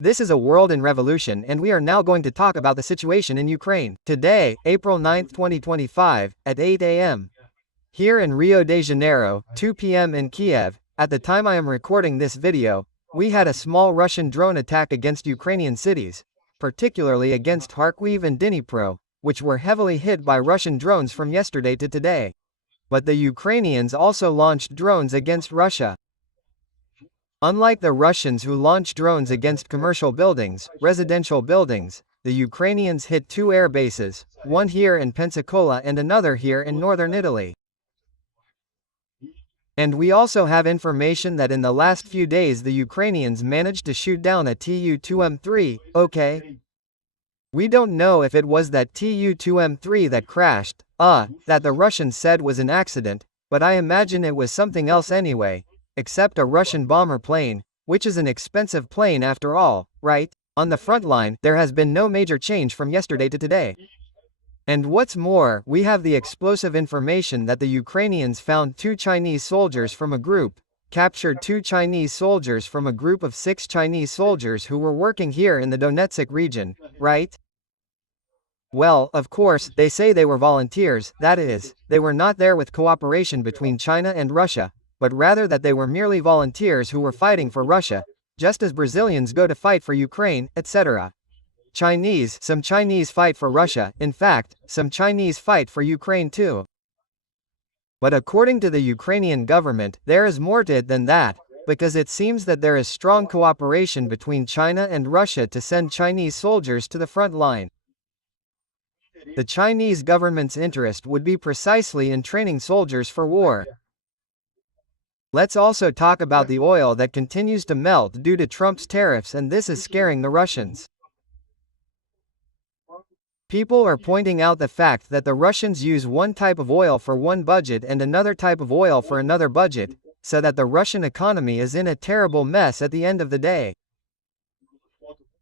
This is a world in revolution, and we are now going to talk about the situation in Ukraine. Today, April 9, 2025, at 8 a.m. here in Rio de Janeiro, 2 p.m. in Kiev, at the time I am recording this video, we had a small Russian drone attack against Ukrainian cities, particularly against Kharkiv and Dnipro, which were heavily hit by Russian drones from yesterday to today. But the Ukrainians also launched drones against Russia. Unlike the Russians who launched drones against commercial buildings, residential buildings, the Ukrainians hit 2 air bases, one here in Pensacola and another here in northern Italy. And we also have information that in the last few days the Ukrainians managed to shoot down a Tu-2M3, okay? We don't know if it was that Tu-2M3 that crashed, that the Russians said was an accident, but I imagine it was something else anyway. Except a Russian bomber plane, which is an expensive plane after all, right? On the front line, there has been no major change from yesterday to today. And what's more, we have the explosive information that the Ukrainians found 2 Chinese soldiers from a group, captured 2 Chinese soldiers from a group of 6 Chinese soldiers who were working here in the Donetsk region, right? Well, of course, they say they were volunteers, that is, they were not there with cooperation between China and Russia, but rather that they were merely volunteers who were fighting for Russia, just as Brazilians go to fight for Ukraine, etc. Some Chinese fight for Russia, in fact, some Chinese fight for Ukraine too. But according to the Ukrainian government, there is more to it than that, because it seems that there is strong cooperation between China and Russia to send Chinese soldiers to the front line. The Chinese government's interest would be precisely in training soldiers for war. Let's also talk about the oil that continues to melt due to Trump's tariffs, and this is scaring the Russians. People are pointing out the fact that the Russians use one type of oil for one budget and another type of oil for another budget, so that the Russian economy is in a terrible mess at the end of the day.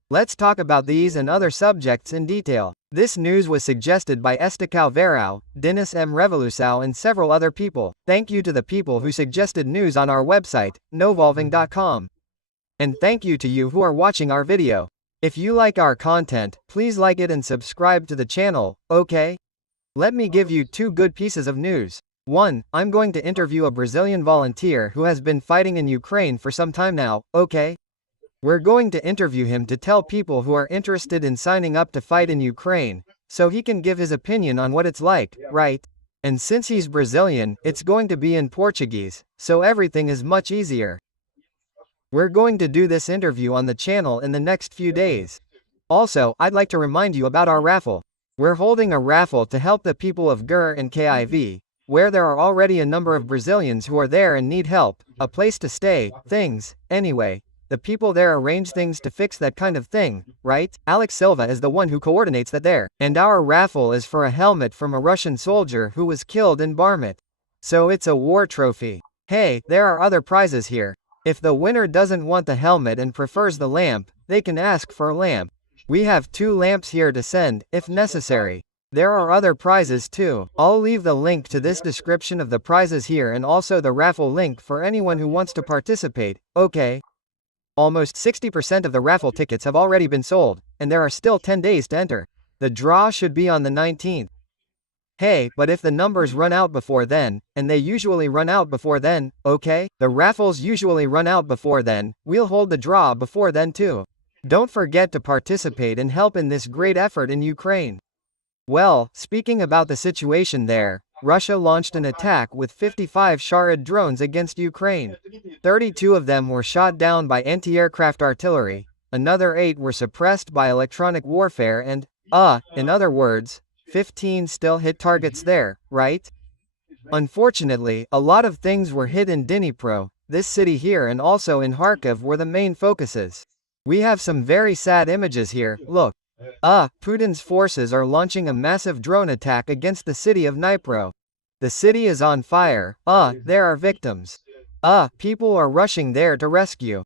Let's talk about these and other subjects in detail. This news was suggested by Esticao Verao, Dinis M. Revolução and several other people. Thank you to the people who suggested news on our website, novolving.com. And thank you to you who are watching our video. If you like our content, please like it and subscribe to the channel, okay? Let me give you 2 good pieces of news. 1, I'm going to interview a Brazilian volunteer who has been fighting in Ukraine for some time now, okay? We're going to interview him to tell people who are interested in signing up to fight in Ukraine, so he can give his opinion on what it's like, right? And since he's Brazilian, it's going to be in Portuguese, so everything is much easier. We're going to do this interview on the channel in the next few days. Also, I'd like to remind you about our raffle. We're holding a raffle to help the people of GER and KIV, where there are already a number of Brazilians who are there and need help, a place to stay, things, anyway. The people there arrange things to fix that kind of thing, right? Alex Silva is the one who coordinates that there. And our raffle is for a helmet from a Russian soldier who was killed in Barmut. So it's a war trophy. Hey, there are other prizes here. If the winner doesn't want the helmet and prefers the lamp, they can ask for a lamp. We have 2 lamps here to send, if necessary. There are other prizes too. I'll leave the link to this description of the prizes here and also the raffle link for anyone who wants to participate, okay? Almost 60% of the raffle tickets have already been sold, and there are still 10 days to enter. The draw should be on the 19th. Hey, but if the numbers run out before then, and they usually run out before then, okay? The raffles usually run out before then, we'll hold the draw before then too. Don't forget to participate and help in this great effort in Ukraine. Well, speaking about the situation there, Russia launched an attack with 55 Shahed drones against Ukraine. 32 of them were shot down by anti-aircraft artillery, another 8 were suppressed by electronic warfare and, in other words, 15 still hit targets there, right? Unfortunately, a lot of things were hit in Dnipro, this city here, and also in Kharkiv were the main focuses. We have some very sad images here, look. Putin's forces are launching a massive drone attack against the city of Dnipro. The city is on fire, there are victims. People are rushing there to rescue.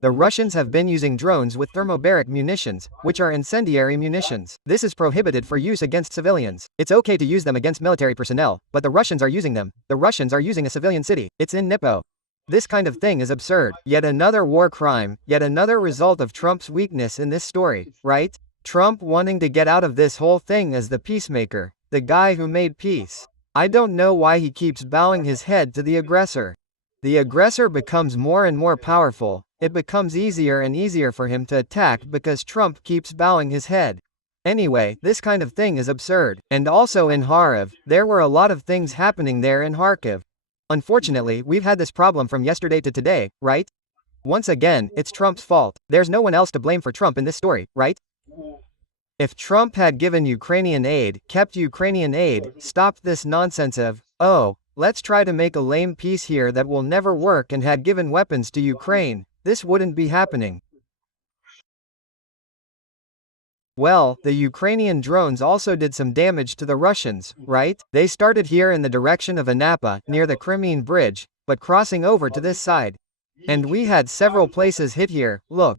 The Russians have been using drones with thermobaric munitions, which are incendiary munitions. This is prohibited for use against civilians. It's okay to use them against military personnel, but the Russians are using them. The Russians are using a civilian city. It's in Dnipro. This kind of thing is absurd. Yet another war crime, yet another result of Trump's weakness in this story, right? Trump wanting to get out of this whole thing as the peacemaker, the guy who made peace. I don't know why he keeps bowing his head to the aggressor. The aggressor becomes more and more powerful. It becomes easier and easier for him to attack because Trump keeps bowing his head. Anyway, this kind of thing is absurd. And also in Kharkiv, there were a lot of things happening there in Kharkiv. Unfortunately, we've had this problem from yesterday to today, right? Once again, it's Trump's fault. There's no one else to blame for Trump in this story, right? If Trump had given Ukrainian aid, kept Ukrainian aid, stopped this nonsense of, oh, let's try to make a lame peace here that will never work, and had given weapons to Ukraine, this wouldn't be happening. Well, the Ukrainian drones also did some damage to the Russians, right? They started here in the direction of Anapa, near the Crimean Bridge, but crossing over to this side. And we had several places hit here, look.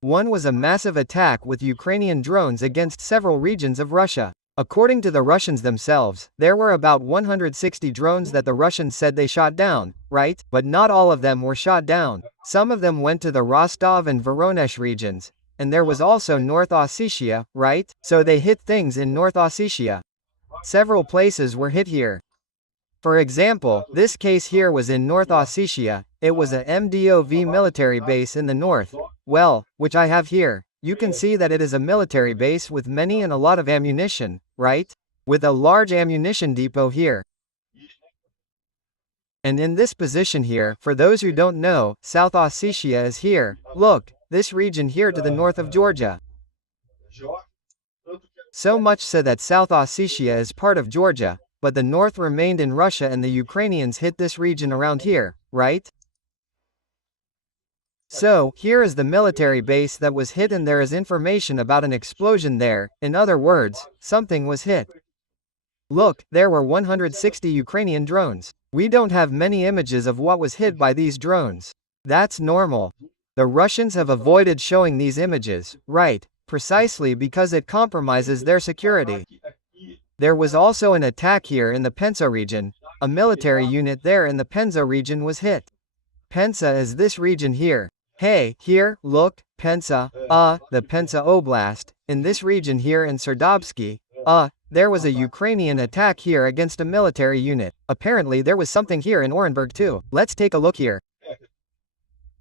One was a massive attack with Ukrainian drones against several regions of Russia. According to the Russians themselves, there were about 160 drones that the Russians said they shot down, right? But not all of them were shot down. Some of them went to the Rostov and Voronezh regions. And there was also North Ossetia, right? So they hit things in North Ossetia. Several places were hit here. For example, this case here was in North Ossetia. It was a MDOV military base in the north. Well, which I have here. You can see that it is a military base with many and a lot of ammunition, right? With a large ammunition depot here. And in this position here, for those who don't know, South Ossetia is here. Look, this region here to the north of Georgia. So much so that South Ossetia is part of Georgia, but the north remained in Russia and the Ukrainians hit this region around here, right? So, here is the military base that was hit, and there is information about an explosion there. In other words, something was hit. Look, there were 160 Ukrainian drones. We don't have many images of what was hit by these drones. That's normal. The Russians have avoided showing these images, right, precisely because it compromises their security. There was also an attack here in the Pensa region. A military unit there in the Pensa region was hit. Pensa is this region here. Hey, here, look, Pensa, the Pensa Oblast. In this region here in Serdobsky, there was a Ukrainian attack here against a military unit. Apparently there was something here in Orenburg too. Let's take a look here.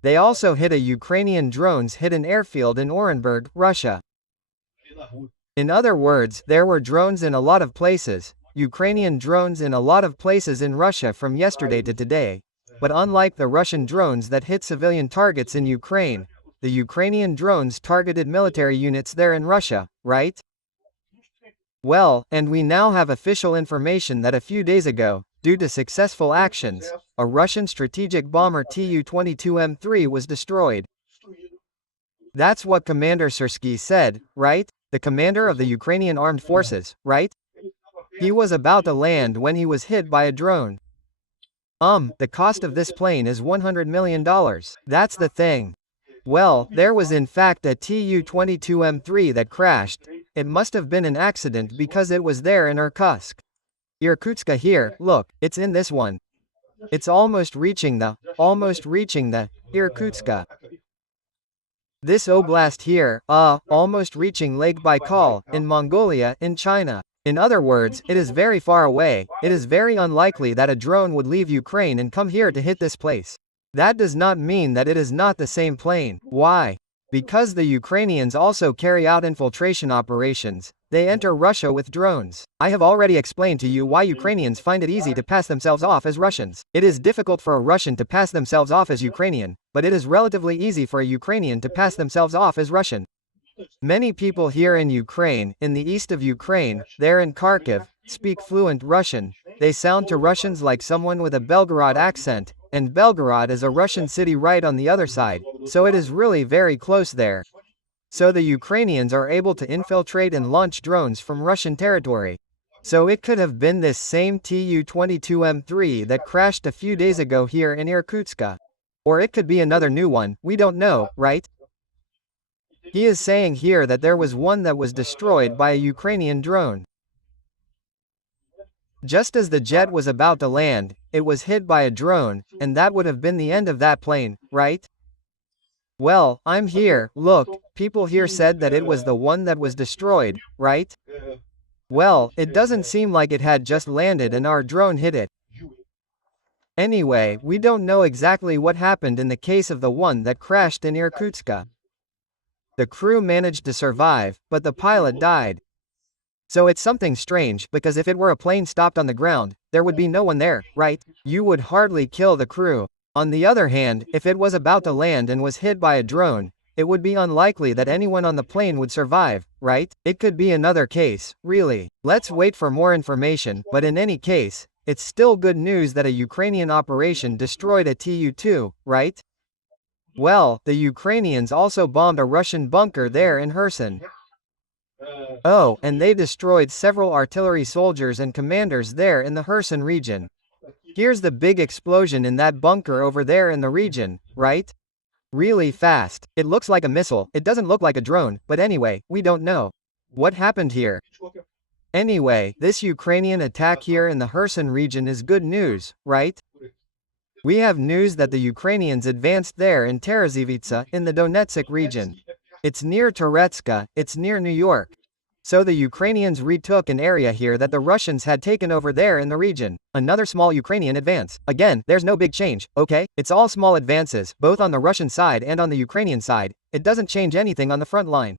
They also hit a Ukrainian drones hit an airfield in Orenburg, Russia. In other words, there were drones in a lot of places, Ukrainian drones in a lot of places in Russia from yesterday to today. But unlike the Russian drones that hit civilian targets in Ukraine, the Ukrainian drones targeted military units there in Russia, right? Well, and we now have official information that a few days ago, due to successful actions, a Russian strategic bomber Tu-22M3 was destroyed. That's what Commander Syrsky said, right? The commander of the Ukrainian armed forces, right? He was about to land when he was hit by a drone. The cost of this plane is $100 million. That's the thing. Well, there was in fact a Tu-22M3 that crashed. It must have been an accident because it was there in Irkutsk. Irkutsk here, look, it's in this one. It's almost reaching the Irkutsk. This oblast here, almost reaching Lake Baikal, in Mongolia, in China. In other words, it is very far away. It is very unlikely that a drone would leave Ukraine and come here to hit this place. That does not mean that it is not the same plane. Why? Because the Ukrainians also carry out infiltration operations. They enter Russia with drones. I have already explained to you why Ukrainians find it easy to pass themselves off as Russians. It is difficult for a Russian to pass themselves off as Ukrainian, but it is relatively easy for a Ukrainian to pass themselves off as Russian. Many people here in Ukraine, in the east of Ukraine, there in Kharkiv, speak fluent Russian. They sound to Russians like someone with a Belgorod accent, and Belgorod is a Russian city right on the other side, so it is really very close there. So the Ukrainians are able to infiltrate and launch drones from Russian territory. So it could have been this same Tu-22M3 that crashed a few days ago here in Irkutsk. Or it could be another new one, we don't know, right? He is saying here that there was one that was destroyed by a Ukrainian drone. Just as the jet was about to land, it was hit by a drone, and that would have been the end of that plane, right? Well, I'm here, look, people here said that it was the one that was destroyed, right? Well, it doesn't seem like it had just landed and our drone hit it. Anyway, we don't know exactly what happened in the case of the one that crashed in Irkutsk. The crew managed to survive, but the pilot died. So it's something strange, because if it were a plane stopped on the ground, there would be no one there, right? You would hardly kill the crew. On the other hand, if it was about to land and was hit by a drone, it would be unlikely that anyone on the plane would survive, right? It could be another case, really. Let's wait for more information, but in any case, it's still good news that a Ukrainian operation destroyed a Tu-2, right? Well, the Ukrainians also bombed a Russian bunker there in Kherson. Oh, and they destroyed several artillery soldiers and commanders there in the Kherson region. Here's the big explosion in that bunker over there in the region, right? Really fast. It looks like a missile, it doesn't look like a drone, but anyway, we don't know. What happened here? Anyway, this Ukrainian attack here in the Kherson region is good news, right? We have news that the Ukrainians advanced there in Terezivitsa, in the Donetsk region. It's near Toretska, it's near New York. So the Ukrainians retook an area here that the Russians had taken over there in the region. Another small Ukrainian advance. Again, there's no big change, okay? It's all small advances, both on the Russian side and on the Ukrainian side. It doesn't change anything on the front line.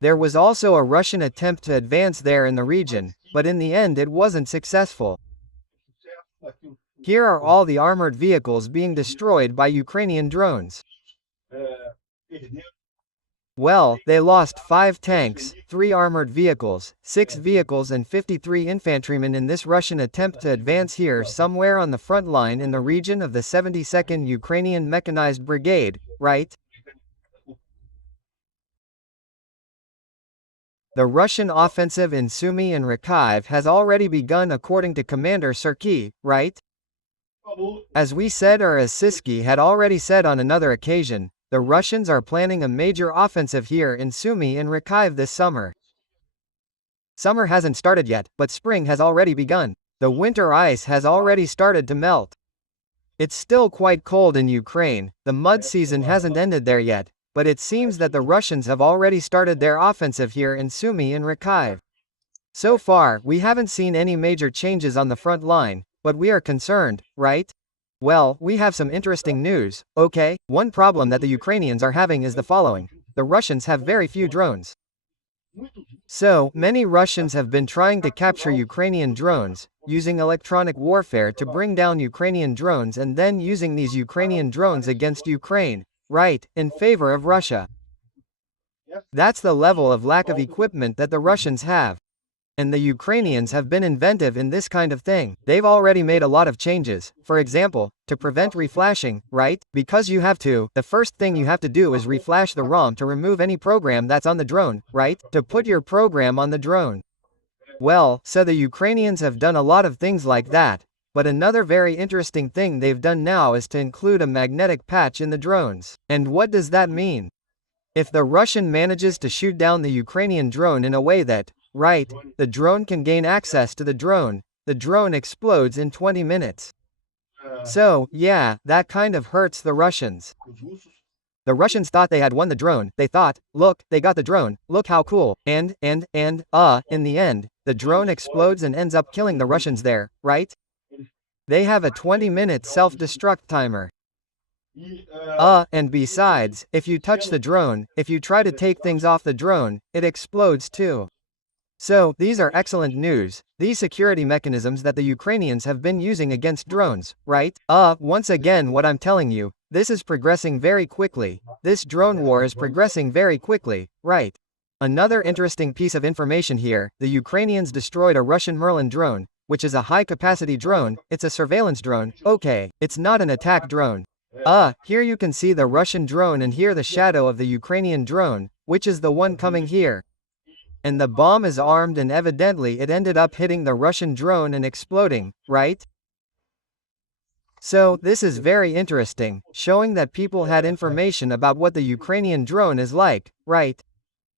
There was also a Russian attempt to advance there in the region, but in the end it wasn't successful. Here are all the armored vehicles being destroyed by Ukrainian drones. Well, they lost 5 tanks, 3 armored vehicles, 6 vehicles and 53 infantrymen in this Russian attempt to advance here somewhere on the front line in the region of the 72nd Ukrainian Mechanized Brigade, right? The Russian offensive in Sumy and Rakiv has already begun according to Commander Serkiy, right? As we said, or as Siski had already said on another occasion, the Russians are planning a major offensive here in Sumy and Rakiv this summer. Summer hasn't started yet, but spring has already begun. The winter ice has already started to melt. It's still quite cold in Ukraine, the mud season hasn't ended there yet, but it seems that the Russians have already started their offensive here in Sumy and Rakiv. So far, we haven't seen any major changes on the front line, but we are concerned, right? Well, we have some interesting news, okay? One problem that the Ukrainians are having is the following. The Russians have very few drones. So, many Russians have been trying to capture Ukrainian drones, using electronic warfare to bring down Ukrainian drones and then using these Ukrainian drones against Ukraine, right, in favor of Russia. That's the level of lack of equipment that the Russians have. And the Ukrainians have been inventive in this kind of thing. They've already made a lot of changes. For example, to prevent reflashing, right? Because you have to, the first thing you have to do is reflash the ROM to remove any program that's on the drone, right? To put your program on the drone. Well, so the Ukrainians have done a lot of things like that. But another very interesting thing they've done now is to include a magnetic patch in the drones. And what does that mean? If the Russian manages to shoot down the Ukrainian drone in a way that, right, the drone can gain access to the drone explodes in 20 minutes. So, yeah, that kind of hurts the Russians. The Russians thought they had won the drone, they thought, look, they got the drone, look how cool, and, in the end, the drone explodes and ends up killing the Russians there, right? They have a 20-minute self-destruct timer. And besides, if you touch the drone, if you try to take things off the drone, it explodes too. So, these are excellent news, these security mechanisms that the Ukrainians have been using against drones, right? Once again what I'm telling you, this is progressing very quickly, this drone war is progressing very quickly, right? Another interesting piece of information here, the Ukrainians destroyed a Russian Merlin drone, which is a high-capacity drone, it's a surveillance drone, okay, it's not an attack drone. Here you can see the Russian drone and here the shadow of the Ukrainian drone, which is the one coming here. And the bomb is armed and evidently it ended up hitting the Russian drone and exploding, right? So, this is very interesting, showing that people had information about what the Ukrainian drone is like, right?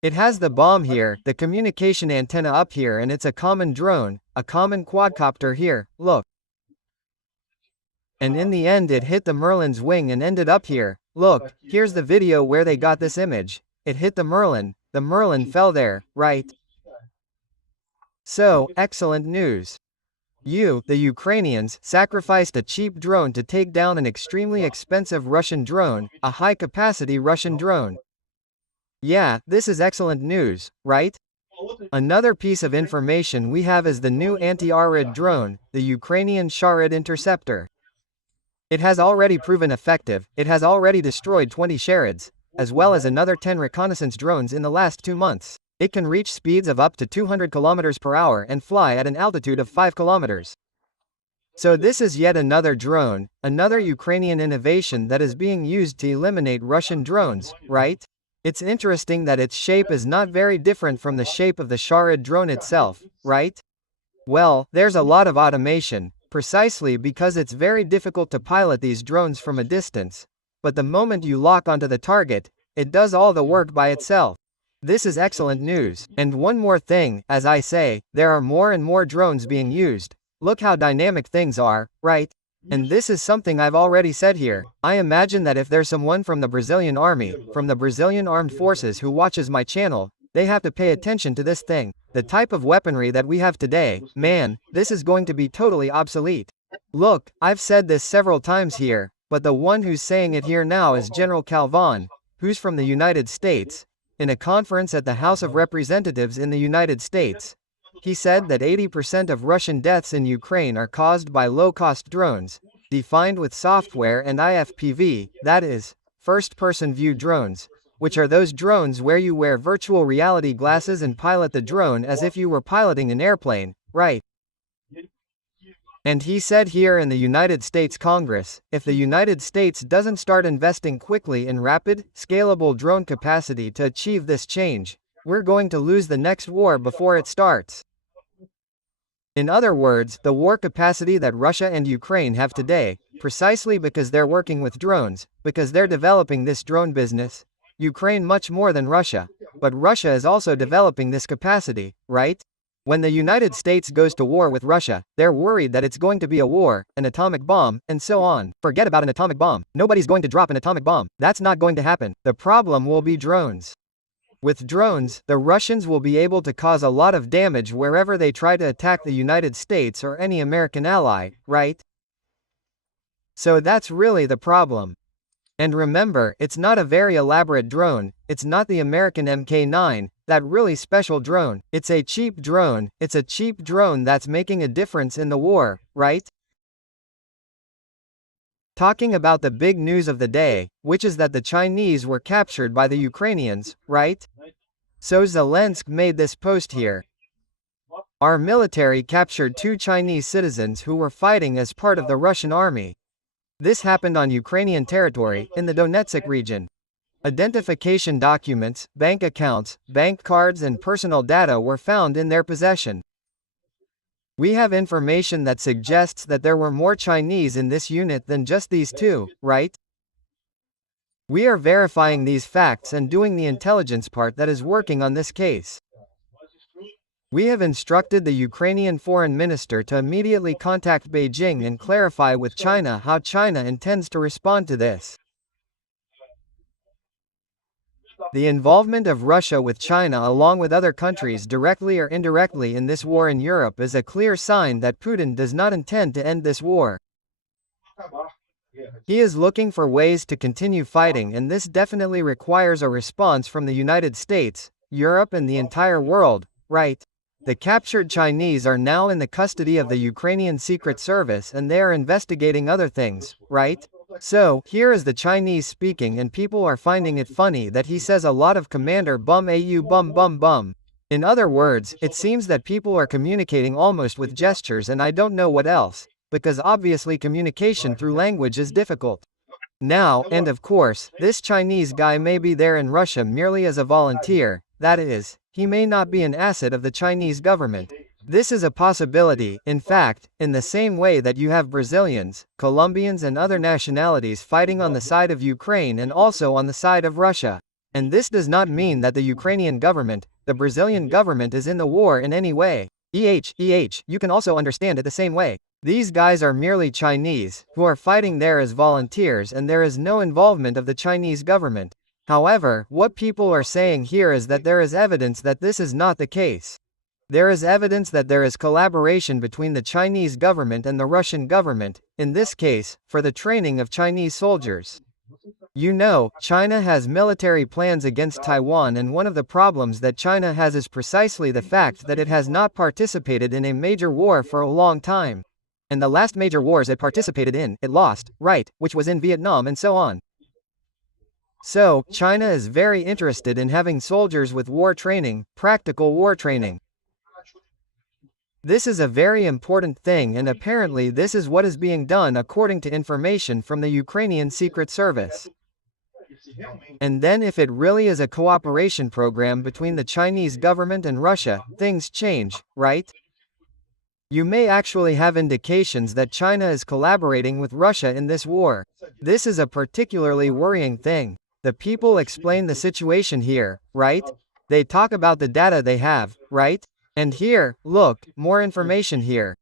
It has the bomb here, the communication antenna up here and it's a common drone, a common quadcopter here, look. And in the end it hit the Merlin's wing and ended up here. Look, here's the video where they got this image. It hit the Merlin fell there, right? So, excellent news. The Ukrainians, sacrificed a cheap drone to take down an extremely expensive Russian drone, a high-capacity Russian drone. Yeah, this is excellent news, right? Another piece of information we have is the new anti-Shahed drone, the Ukrainian Shahed Interceptor. It has already proven effective, it has already destroyed 20 Shaheds, as well as another 10 reconnaissance drones in the last 2 months. It can reach speeds of up to 200 km per hour and fly at an altitude of 5 kilometers. So this is yet another drone, another Ukrainian innovation that is being used to eliminate Russian drones, right? It's interesting that its shape is not very different from the shape of the Shahed drone itself, right? Well, there's a lot of automation, precisely because it's very difficult to pilot these drones from a distance. But the moment you lock onto the target, it does all the work by itself. This is excellent news. And one more thing, as I say, there are more and more drones being used. Look how dynamic things are, right? And this is something I've already said here. I imagine that if there's someone from the Brazilian army, from the Brazilian armed forces who watches my channel, they have to pay attention to this thing. The type of weaponry that we have today, man, this is going to be totally obsolete. Look, I've said this several times here, but the one who's saying it here now is General Calvin, who's from the United States. In a conference at the House of Representatives in the United States, he said that 80% of Russian deaths in Ukraine are caused by low-cost drones, defined with software and IFPV, that is, first-person view drones, which are those drones where you wear virtual reality glasses and pilot the drone as if you were piloting an airplane, right? And he said here in the United States Congress, if the United States doesn't start investing quickly in rapid, scalable drone capacity to achieve this change, we're going to lose the next war before it starts. In other words, the war capacity that Russia and Ukraine have today, precisely because they're working with drones, because they're developing this drone business, Ukraine much more than Russia, but Russia is also developing this capacity, right? When the United States goes to war with Russia, they're worried that it's going to be a war, an atomic bomb, and so on. Forget about an atomic bomb. Nobody's going to drop an atomic bomb. That's not going to happen. The problem will be drones. With drones, the Russians will be able to cause a lot of damage wherever they try to attack the United States or any American ally, right? So that's really the problem. And remember, it's not a very elaborate drone, it's not the American Mk9, that really special drone. It's a cheap drone, it's a cheap drone that's making a difference in the war, right? Talking about the big news of the day, which is that the Chinese were captured by the Ukrainians, right? So Zelensky made this post here. Our military captured 2 Chinese citizens who were fighting as part of the Russian army. This happened on Ukrainian territory, in the Donetsk region. Identification documents, bank accounts, bank cards and personal data were found in their possession. We have information that suggests that there were more Chinese in this unit than just these 2, right? We are verifying these facts and doing the intelligence part that is working on this case. We have instructed the Ukrainian foreign minister to immediately contact Beijing and clarify with China how China intends to respond to this. The involvement of Russia with China along with other countries directly or indirectly in this war in Europe is a clear sign that Putin does not intend to end this war. He is looking for ways to continue fighting, and this definitely requires a response from the United States, Europe and the entire world, right? The captured Chinese are now in the custody of the Ukrainian Secret Service and they are investigating other things, right? So, here is the Chinese speaking and people are finding it funny that he says a lot of commander bum au bum bum bum. In other words, it seems that people are communicating almost with gestures and I don't know what else, because obviously communication through language is difficult. Now, and of course, this Chinese guy may be there in Russia merely as a volunteer, that is, he may not be an asset of the Chinese government. This is a possibility, in fact, in the same way that you have Brazilians, Colombians and other nationalities fighting on the side of Ukraine and also on the side of Russia. And this does not mean that the Ukrainian government, the Brazilian government is in the war in any way. You can also understand it the same way. These guys are merely Chinese, who are fighting there as volunteers, and there is no involvement of the Chinese government. However, what people are saying here is that there is evidence that this is not the case. There is evidence that there is collaboration between the Chinese government and the Russian government, in this case, for the training of Chinese soldiers. You know, China has military plans against Taiwan, and one of the problems that China has is precisely the fact that it has not participated in a major war for a long time. And the last major wars it participated in, it lost, right, which was in Vietnam and so on. So, China is very interested in having soldiers with war training, practical war training. This is a very important thing, and apparently this is what is being done according to information from the Ukrainian Secret Service. And then if it really is a cooperation program between the Chinese government and Russia, things change, right? You may actually have indications that China is collaborating with Russia in this war. This is a particularly worrying thing. The people explain the situation here, right? They talk about the data they have, right? And here, look, more information here.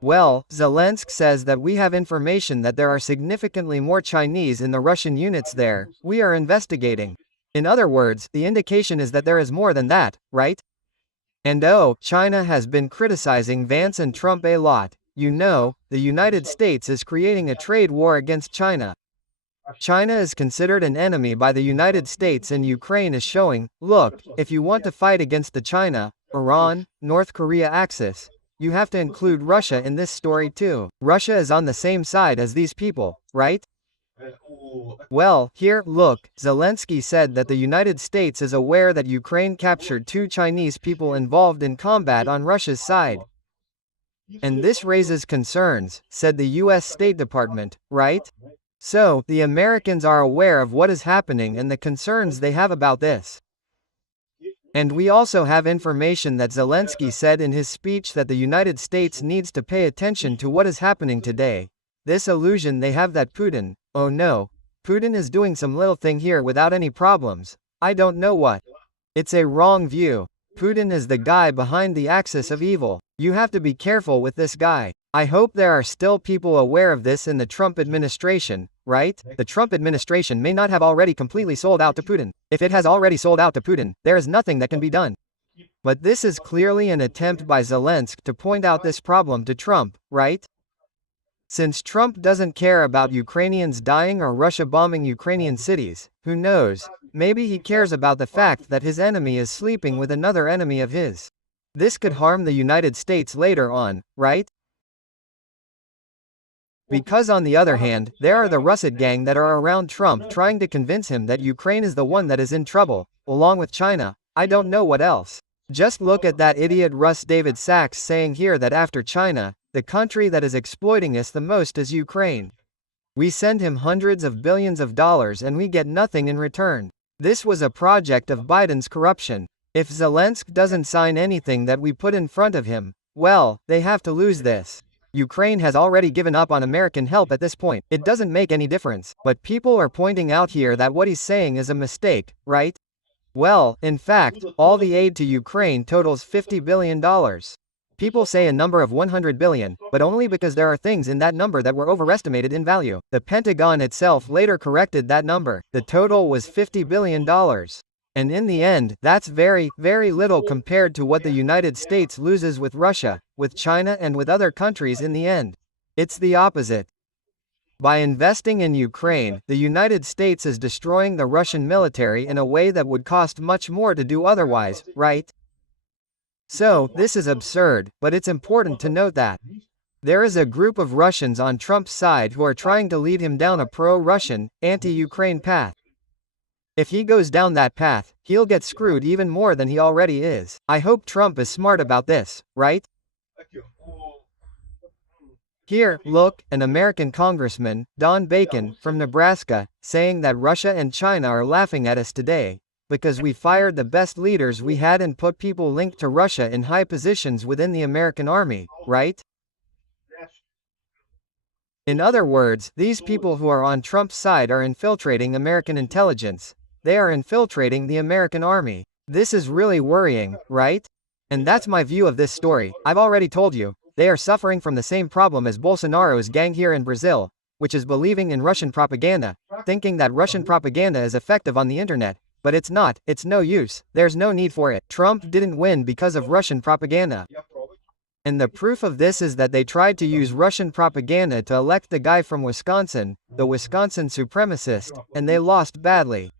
Well, Zelensky says that we have information that there are significantly more Chinese in the Russian units there. We are investigating. In other words, the indication is that there is more than that, right? And oh, China has been criticizing Vance and Trump a lot. You know, the United States is creating a trade war against China. China is considered an enemy by the United States, and Ukraine is showing, look, if you want to fight against the China, Iran, North Korea axis, you have to include Russia in this story too. Russia is on the same side as these people, right? Well, here, look, Zelensky said that the United States is aware that Ukraine captured 2 Chinese people involved in combat on Russia's side. And this raises concerns, said the US State Department, right? So, the Americans are aware of what is happening and the concerns they have about this. And we also have information that Zelensky said in his speech that the United States needs to pay attention to what is happening today. This illusion they have that Putin, oh no, Putin is doing some little thing here without any problems. I don't know what. It's a wrong view. Putin is the guy behind the axis of evil. You have to be careful with this guy. I hope there are still people aware of this in the Trump administration, right? The Trump administration may not have already completely sold out to Putin. If it has already sold out to Putin, there is nothing that can be done. But this is clearly an attempt by Zelensky to point out this problem to Trump, right? Since Trump doesn't care about Ukrainians dying or Russia bombing Ukrainian cities, who knows, maybe he cares about the fact that his enemy is sleeping with another enemy of his. This could harm the United States later on, right? Because on the other hand, there are the Russet gang that are around Trump trying to convince him that Ukraine is the one that is in trouble, along with China. I don't know what else. Just look at that idiot Russ David Sachs saying here that after China, the country that is exploiting us the most is Ukraine. We send him hundreds of billions of dollars and we get nothing in return. This was a project of Biden's corruption. If Zelensky doesn't sign anything that we put in front of him, well, they have to lose this. Ukraine has already given up on American help at this point. It doesn't make any difference. But people are pointing out here that what he's saying is a mistake, right? Well, in fact, all the aid to Ukraine totals $50 billion. People say a number of 100 billion, but only because there are things in that number that were overestimated in value. The Pentagon itself later corrected that number. The total was $50 billion. And in the end, that's very, very little compared to what the United States loses with Russia, with China and with other countries in the end. It's the opposite. By investing in Ukraine, the United States is destroying the Russian military in a way that would cost much more to do otherwise, right? So, this is absurd, but it's important to note that there is a group of Russians on Trump's side who are trying to lead him down a pro-Russian, anti-Ukraine path. If he goes down that path, he'll get screwed even more than he already is. I hope Trump is smart about this, right? Here, look, an American congressman, Don Bacon, from Nebraska, saying that Russia and China are laughing at us today, because we fired the best leaders we had and put people linked to Russia in high positions within the American army, right? In other words, these people who are on Trump's side are infiltrating American intelligence. They are infiltrating the American army. This is really worrying, right? And that's my view of this story. I've already told you, they are suffering from the same problem as Bolsonaro's gang here in Brazil, which is believing in Russian propaganda, thinking that Russian propaganda is effective on the internet. But it's not, it's no use, there's no need for it. Trump didn't win because of Russian propaganda. And the proof of this is that they tried to use Russian propaganda to elect the guy from Wisconsin, the Wisconsin supremacist, and they lost badly.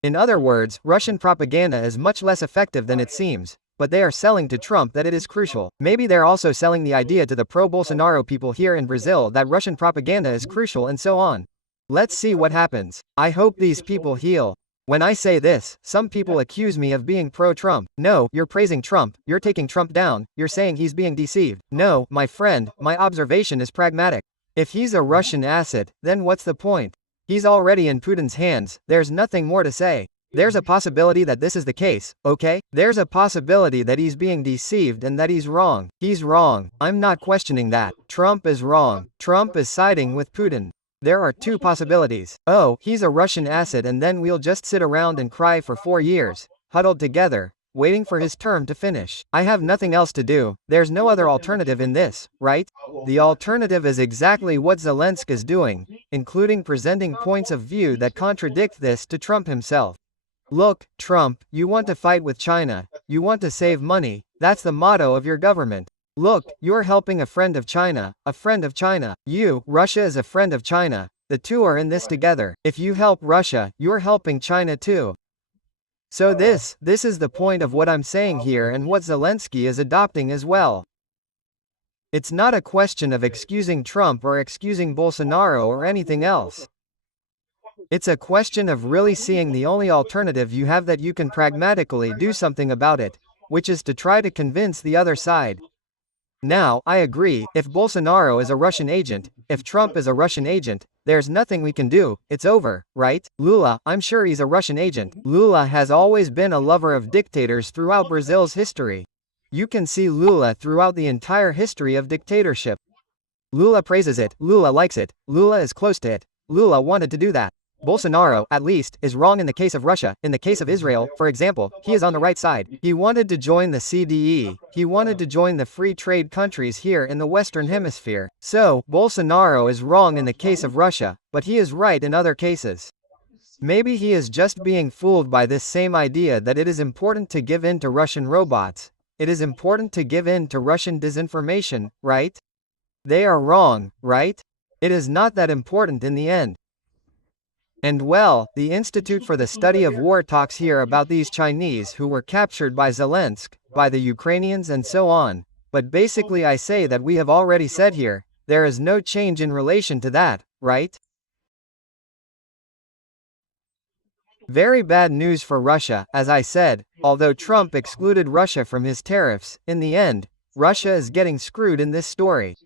In other words, Russian propaganda is much less effective than it seems, but they are selling to Trump that it is crucial. Maybe they're also selling the idea to the pro-Bolsonaro people here in Brazil that Russian propaganda is crucial and so on. Let's see what happens. I hope these people heal. When I say this, some people accuse me of being pro-Trump. No, you're praising Trump, you're taking Trump down, you're saying he's being deceived. No, my friend, my observation is pragmatic. If he's a Russian asset, then what's the point? He's already in Putin's hands, there's nothing more to say. There's a possibility that this is the case, okay? There's a possibility that he's being deceived and that he's wrong. He's wrong. I'm not questioning that. Trump is wrong. Trump is siding with Putin. There are two possibilities. Oh, he's a Russian asset and then we'll just sit around and cry for 4 years, huddled together, waiting for his term to finish. I have nothing else to do. There's no other alternative in this, right? The alternative is exactly what Zelensky is doing, including presenting points of view that contradict this to Trump himself. Look, Trump, you want to fight with China, you want to save money, that's the motto of your government. Look, you're helping a friend of China, a friend of China. You, Russia is a friend of China. The two are in this together. If you help Russia, you're helping China too. So this is the point of what I'm saying here and what Zelensky is adopting as well. It's not a question of excusing Trump or excusing Bolsonaro or anything else. It's a question of really seeing the only alternative you have that you can pragmatically do something about it, which is to try to convince the other side. Now, I agree, if Bolsonaro is a Russian agent, if Trump is a Russian agent, there's nothing we can do, it's over, right? Lula, I'm sure he's a Russian agent. Lula has always been a lover of dictators throughout Brazil's history. You can see Lula throughout the entire history of dictatorship. Lula praises it, Lula likes it, Lula is close to it, Lula wanted to do that. Bolsonaro, at least, is wrong in the case of Russia. In the case of Israel, for example, he is on the right side. He wanted to join the CDE. He wanted to join the free trade countries here in the Western Hemisphere. So, Bolsonaro is wrong in the case of Russia, but he is right in other cases. Maybe he is just being fooled by this same idea that it is important to give in to Russian robots. It is important to give in to Russian disinformation, right? They are wrong, right? It is not that important in the end. And well, the Institute for the Study of War talks here about these Chinese who were captured by Zelensky, by the Ukrainians and so on. But basically I say that we have already said here, there is no change in relation to that, right? Very bad news for Russia, as I said, although Trump excluded Russia from his tariffs, in the end, Russia is getting screwed in this story.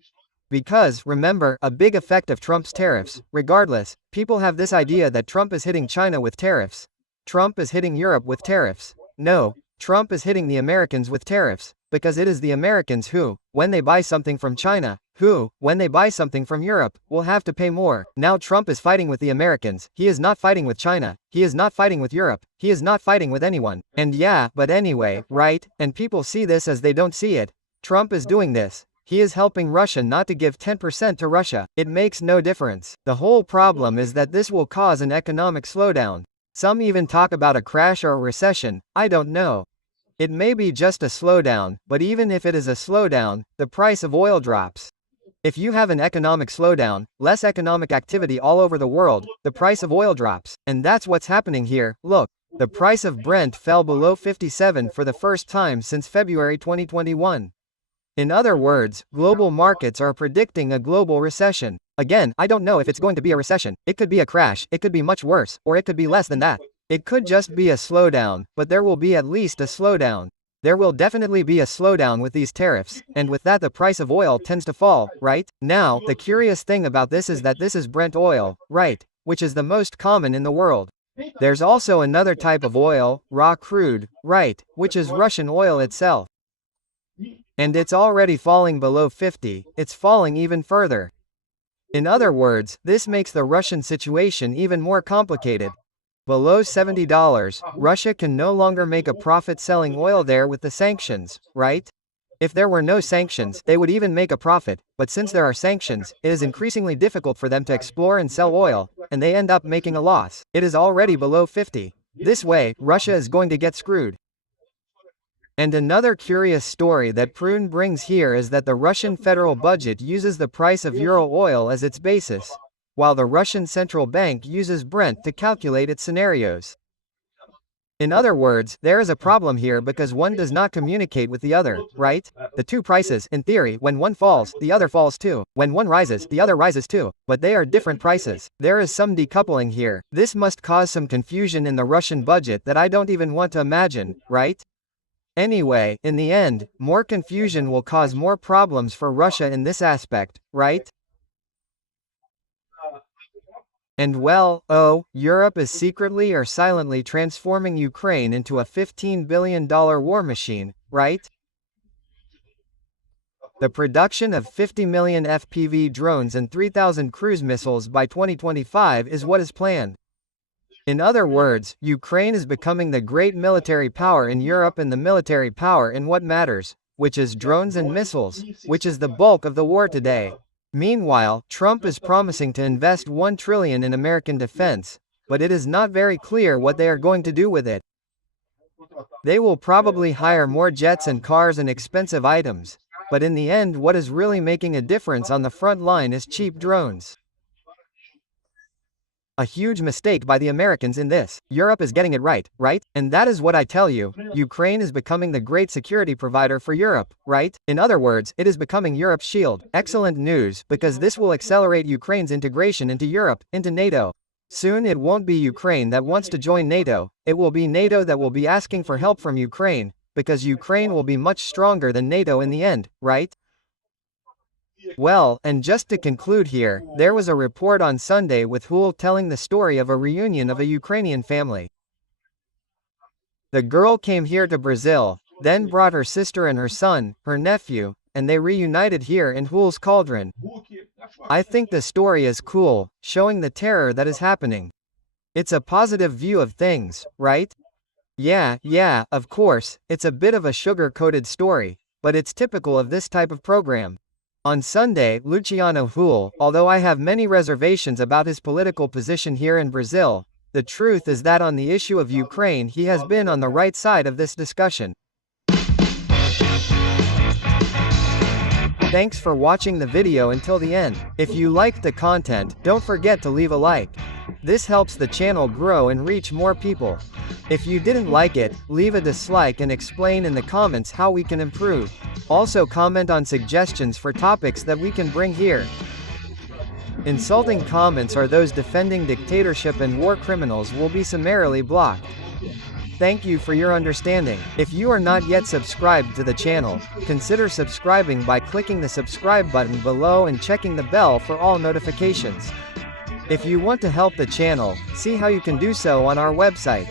Because, remember, a big effect of Trump's tariffs, regardless, people have this idea that Trump is hitting China with tariffs. Trump is hitting Europe with tariffs. No, Trump is hitting the Americans with tariffs, because it is the Americans who, when they buy something from China, who, when they buy something from Europe, will have to pay more. Now Trump is fighting with the Americans, he is not fighting with China, he is not fighting with Europe, he is not fighting with anyone. And yeah, but anyway, right, and people see this as they don't see it. Trump is doing this. He is helping Russia not to give 10% to Russia. It makes no difference. The whole problem is that this will cause an economic slowdown. Some even talk about a crash or a recession, I don't know. It may be just a slowdown, but even if it is a slowdown, the price of oil drops. If you have an economic slowdown, less economic activity all over the world, the price of oil drops. And that's what's happening here. Look, the price of Brent fell below 57 for the first time since February 2021. In other words, global markets are predicting a global recession. Again, I don't know if it's going to be a recession. It could be a crash, it could be much worse, or it could be less than that. It could just be a slowdown, but there will be at least a slowdown. There will definitely be a slowdown with these tariffs, and with that the price of oil tends to fall, right? Now, the curious thing about this is that this is Brent oil, right, which is the most common in the world. There's also another type of oil, raw crude, right, which is Russian oil itself. And it's already falling below 50, it's falling even further. In other words, this makes the Russian situation even more complicated. Below $70, Russia can no longer make a profit selling oil there with the sanctions, right? If there were no sanctions, they would even make a profit, but since there are sanctions, it is increasingly difficult for them to explore and sell oil, and they end up making a loss. It is already below 50. This way, Russia is going to get screwed. And another curious story that Prune brings here is that the Russian federal budget uses the price of Ural oil as its basis, while the Russian central bank uses Brent to calculate its scenarios. In other words, there is a problem here because one does not communicate with the other, right? The two prices, in theory, when one falls, the other falls too. When one rises, the other rises too. But they are different prices. There is some decoupling here. This must cause some confusion in the Russian budget that I don't even want to imagine, right? Anyway, in the end, more confusion will cause more problems for Russia in this aspect, right? And well, Europe is secretly or silently transforming Ukraine into a $15 billion war machine, right? The production of 50 million FPV drones and 3,000 cruise missiles by 2025 is what is planned. In other words, Ukraine is becoming the great military power in Europe and the military power in what matters, which is drones and missiles, which is the bulk of the war today. Meanwhile, Trump is promising to invest $1 trillion in American defense, but it is not very clear what they are going to do with it. They will probably hire more jets and cars and expensive items, but in the end what is really making a difference on the front line is cheap drones. A huge mistake by the Americans in this. Europe is getting it right? And that is what I tell you, Ukraine is becoming the great security provider for Europe, right? In other words, it is becoming Europe's shield. Excellent news, because this will accelerate Ukraine's integration into Europe, into NATO. Soon it won't be Ukraine that wants to join NATO, it will be NATO that will be asking for help from Ukraine, because Ukraine will be much stronger than NATO in the end, right? Well, and just to conclude here, there was a report on Sunday with Hool telling the story of a reunion of a Ukrainian family. The girl came here to Brazil, then brought her sister and her son, her nephew, and they reunited here in Hool's cauldron. I think the story is cool, showing the terror that is happening. It's a positive view of things, right? Yeah, of course, it's a bit of a sugar-coated story, but it's typical of this type of program. On Sunday, Luciano Hull, although I have many reservations about his political position here in Brazil, the truth is that on the issue of Ukraine he has been on the right side of this discussion. Thanks for watching the video until the end. If you liked the content, don't forget to leave a like. This helps the channel grow and reach more people. If you didn't like it, leave a dislike and explain in the comments how we can improve. Also comment on suggestions for topics that we can bring here. Insulting comments or those defending dictatorship and war criminals will be summarily blocked. Thank you for your understanding. If you are not yet subscribed to the channel, consider subscribing by clicking the subscribe button below and checking the bell for all notifications. If you want to help the channel, see how you can do so on our website.